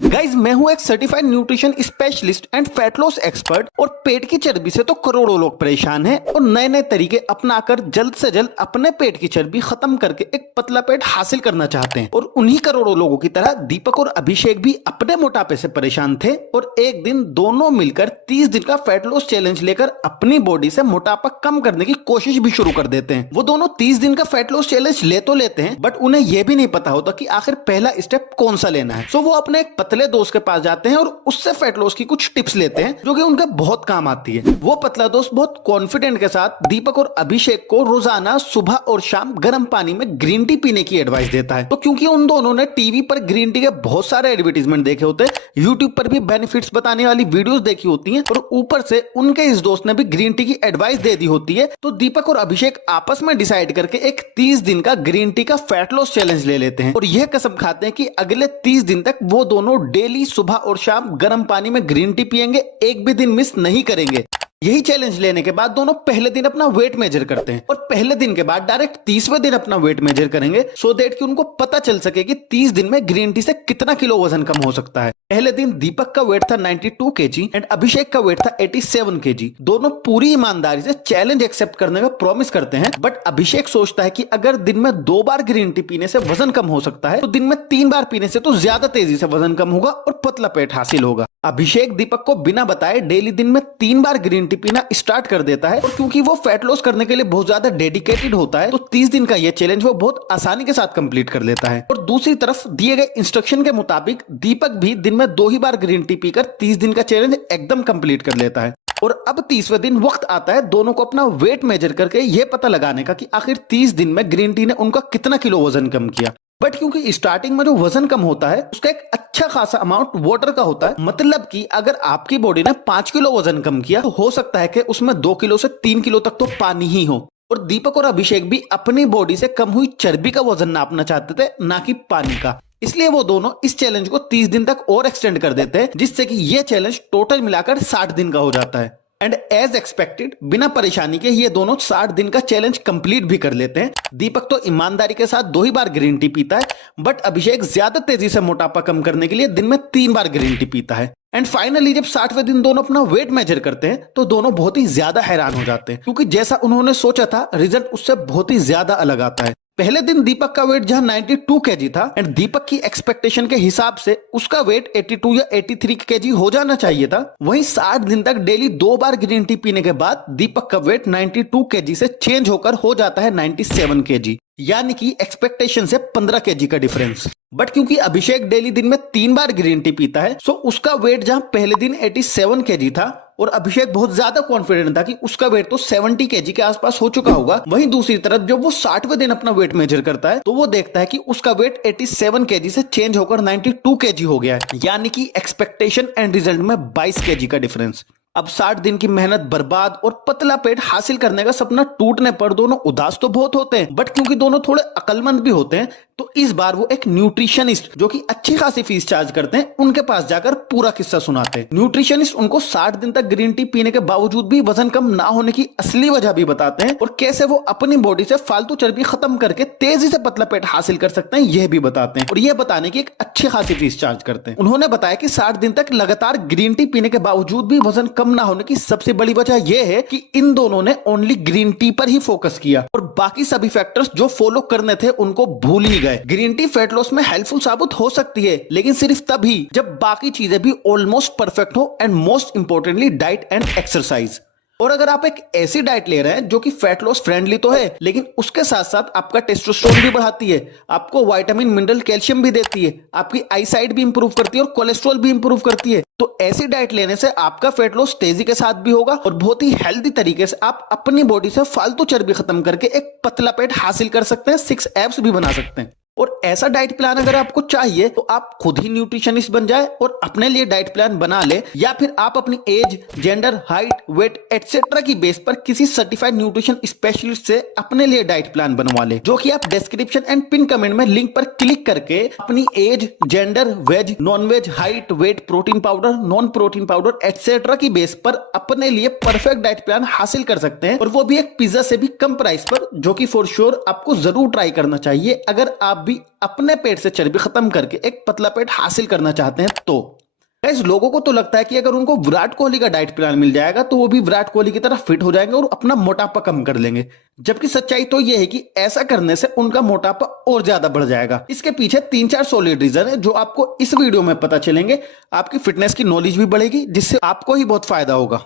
Guys मैं हूं एक certified nutrition specialist and fat loss expert और पेट की चर्बी से तो करोड़ों लोग परेशान हैं और नए नए तरीके अपनाकर जल्द से जल्द अपने पेट की चर्बी खत्म करके एक पतला पेट हासिल करना चाहते हैं। और उन्हीं करोड़ों लोगों की तरह दीपक और अभिषेक भी अपने मोटापे से परेशान थे और एक दिन दोनों मिलकर 30 दिन का फैट लॉस चैलेंज लेकर अपनी बॉडी से मोटापा कम करने की कोशिश भी शुरू कर देते हैं। वो दोनों 30 दिन का फैट लॉस चैलेंज ले तो लेते हैं बट उन्हें यह भी नहीं पता होता कि आखिर पहला स्टेप कौन सा लेना है। सो वो अपने एक पतले दोस्त के पास जाते हैं और उससे फैट लॉस की कुछ टिप्स लेते हैं जो कि उनके बहुत काम आती है। वो पतला दोस्त बहुत कॉन्फिडेंट के साथ दीपक और अभिषेक को रोजाना सुबह और शाम गर्म पानी में ग्रीन टी पीने की एडवाइस देता है। तो क्योंकि उन दोनों ने टीवी पर ग्रीन टी के बहुत सारे एडवर्टीजमेंट देखे होते हैं, यूट्यूब पर भी बेनिफिट्स बताने वाली वीडियोस देखी होती हैं और ऊपर से उनके इस दोस्त ने भी ग्रीन टी की एडवाइस दे दी होती है, तो दीपक और अभिषेक आपस में डिसाइड करके एक 30 दिन का ग्रीन टी का फैट लॉस चैलेंज ले लेते हैं और यह कसम खाते हैं कि अगले 30 दिन तक वो दोनों डेली सुबह और शाम गर्म पानी में ग्रीन टी पिएंगे, एक भी दिन मिस नहीं करेंगे। यही चैलेंज लेने के बाद दोनों पहले दिन अपना वेट मेजर करते हैं और पहले दिन के बाद डायरेक्ट 30वें दिन अपना वेट मेजर करेंगे सो दैट कि उनको पता चल सके कि 30 दिन में ग्रीन टी से कितना किलो वजन कम हो सकता है। पहले दिन दीपक का वेट था 92 केजी एंड अभिषेक का वेट था 87 केजी। दोनों पूरी ईमानदारी से चैलेंज एक्सेप्ट करने का प्रॉमिस करते हैं बट अभिषेक सोचता है कि अगर दिन में 2 बार ग्रीन टी पीने से वजन कम हो सकता है तो दिन में 3 बार पीने से तो ज्यादा तेजी से वजन कम होगा और पतला पेट हासिल होगा। अभिषेक दीपक को बिना बताए डेली दिन में 3 बार ग्रीन टी पीना स्टार्ट कर देता है और क्योंकि वो फैट लॉस करने के लिए बहुत ज्यादा डेडिकेटेड होता है तो 30 दिन का ये चैलेंज वो बहुत आसानी के साथ कंप्लीट कर लेता है। और दूसरी तरफ दिए गए इंस्ट्रक्शन के मुताबिक दीपक भी दिन में 2 ही बार ग्रीन टी पीकर 30 दिन का चैलेंज एकदम कंप्लीट कर लेता है। और अब 30वें दिन वक्त आता है दोनों को अपना वेट मेजर करके यह पता लगाने का कि आखिर 30 दिन में ग्रीन टी ने उनका कितना किलो वजन कम किया। बट क्योंकि स्टार्टिंग में जो वजन कम होता है उसका एक अच्छा खासा अमाउंट वाटर का होता है, मतलब कि अगर आपकी बॉडी ने 5 किलो वजन कम किया तो हो सकता है कि उसमें 2 किलो से 3 किलो तक तो पानी ही हो। और दीपक और अभिषेक भी अपनी बॉडी से कम हुई चर्बी का वजन नापना चाहते थे, ना कि पानी का। इसलिए वो दोनों इस चैलेंज को 30 दिन तक और एक्सटेंड कर देते हैं जिससे कि ये चैलेंज टोटल मिलाकर 60 दिन का हो जाता है। एंड एज एक्सपेक्टेड बिना परेशानी के ये दोनों 60 दिन का चैलेंज कंप्लीट भी कर लेते हैं। दीपक तो ईमानदारी के साथ 2 ही बार ग्रीन टी पीता है बट अभिषेक ज्यादा तेजी से मोटापा कम करने के लिए दिन में 3 बार ग्रीन टी पीता है। एंड फाइनली जब 60वें दिन दोनों अपना वेट मेजर करते हैं तो दोनों बहुत ही ज्यादा हैरान हो जाते हैं क्योंकि जैसा उन्होंने सोचा था रिजल्ट उससे बहुत ही ज्यादा अलग आता है। पहले दिन दीपक का वेट जहां 92 केजी था एंड दीपक की एक्सपेक्टेशन के हिसाब से उसका वेट 82 या 83 केजी हो जाना चाहिए था, वहीं 60 दिन तक डेली 2 बार ग्रीन टी पीने के बाद दीपक का वेट 92 केजी से चेंज होकर हो जाता है 97 केजी, यानी कि एक्सपेक्टेशन से 15 केजी का डिफरेंस। बट क्योंकि अभिषेक डेली दिन में 3 बार ग्रीन टी पीता है सो उसका वेट जहां पहले दिन 87 केजी था और अभिषेक बहुत ज्यादा कॉन्फिडेंट था कि उसका वेट तो 70 केजी के आसपास हो चुका होगा, वहीं दूसरी तरफ जब वो 60वें दिन अपना वेट मेजर करता है तो वो देखता है कि उसका वेट 87 केजी से चेंज होकर 92 केजी हो गया है, यानी कि एक्सपेक्टेशन एंड रिजल्ट में 22 केजी का डिफरेंस। अब 60 दिन की मेहनत बर्बाद और पतला पेट हासिल करने का सपना टूटने पर दोनों उदास तो बहुत होते हैं बट क्योंकि दोनों थोड़े अक्लमंद भी होते हैं तो इस बार वो एक न्यूट्रिशनिस्ट जो कि अच्छी खासी फीस चार्ज करते हैं उनके पास जाकर पूरा किस्सा सुनाते हैं। न्यूट्रिशनिस्ट उनको 60 दिन तक ग्रीन टी पीने के बावजूद भी वजन कम ना होने की असली वजह भी बताते हैं और कैसे वो अपनी बॉडी से फालतू चर्बी खत्म करके तेजी से पतला पेट हासिल कर सकते हैं यह भी बताते हैं और यह बताने की एक अच्छी खासी फीस चार्ज करते हैं। उन्होंने बताया कि 60 दिन तक लगातार ग्रीन टी पीने के बावजूद भी वजन कम ना होने की सबसे बड़ी वजह यह है कि इन दोनों ने ओनली ग्रीन टी पर ही फोकस किया और बाकी सभी फैक्टर्स जो फॉलो करने थे उनको भूल ही गए। ग्रीन टी फैट लॉस में हेल्पफुल साबित हो सकती है लेकिन सिर्फ तभी जब बाकी चीजें भी ऑलमोस्ट परफेक्ट हो and most importantly diet and exercise. और अगर आप एक ऐसी डाइट ले रहे हैं जो कि फैट लॉस फ्रेंडली तो है लेकिन उसके साथ साथ आपका टेस्टोस्टेरोन भी बढ़ाती है, आपको विटामिन मिनरल कैल्शियम भी देती है, आपकी आई साइट भी इंप्रूव करती है और कोलेस्ट्रॉल भी इंप्रूव करती है, तो ऐसी डाइट लेने से आपका फैट लॉस तेजी के साथ भी होगा और बहुत ही हेल्दी तरीके से आप अपनी बॉडी से फालतू चर्बी खत्म करके एक पतला पेट हासिल कर सकते हैं, 6 एब्स भी बना सकते हैं। और ऐसा डाइट प्लान अगर आपको चाहिए तो आप खुद ही न्यूट्रिशनिस्ट बन जाए और अपने लिए डाइट प्लान बना ले या फिर आप अपनी age, gender, height, weight etcetera की बेस पर किसी सर्टिफाइड न्यूट्रिशन स्पेशलिस्ट से अपने लिए डाइट प्लान बनवा ले, जो कि आप डिस्क्रिप्शन एंड पिन कमेंट में लिंक पर क्लिक करके अपनी age, gender, veg, non veg, height, weight, protein powder, non protein powder etcetera की बेस पर अपने लिए परफेक्ट डाइट प्लान हासिल कर सकते हैं और वो भी एक पिज्जा से भी कम प्राइस पर, जो कि फॉर श्योर आपको जरूर ट्राई करना चाहिए अगर आप भी अपने पेट से चर्बी खत्म करके एक पतला पेट हासिल करना चाहते हैं तो गाइस, लोगों को तो लगता है कि अगर उनको विराट कोहली का डाइट प्लान मिल जाएगा तो वो भी विराट कोहली की तरह फिट हो जाएंगे और अपना मोटापा कम कर लेंगे। जबकि सच्चाई तो ये है कि ऐसा करने से उनका मोटापा और ज्यादा बढ़ जाएगा। इसके पीछे 3-4 सॉलिड रीजन है जो आपको इस वीडियो में पता चलेंगे। आपकी फिटनेस की नॉलेज भी बढ़ेगी जिससे आपको ही बहुत फायदा होगा।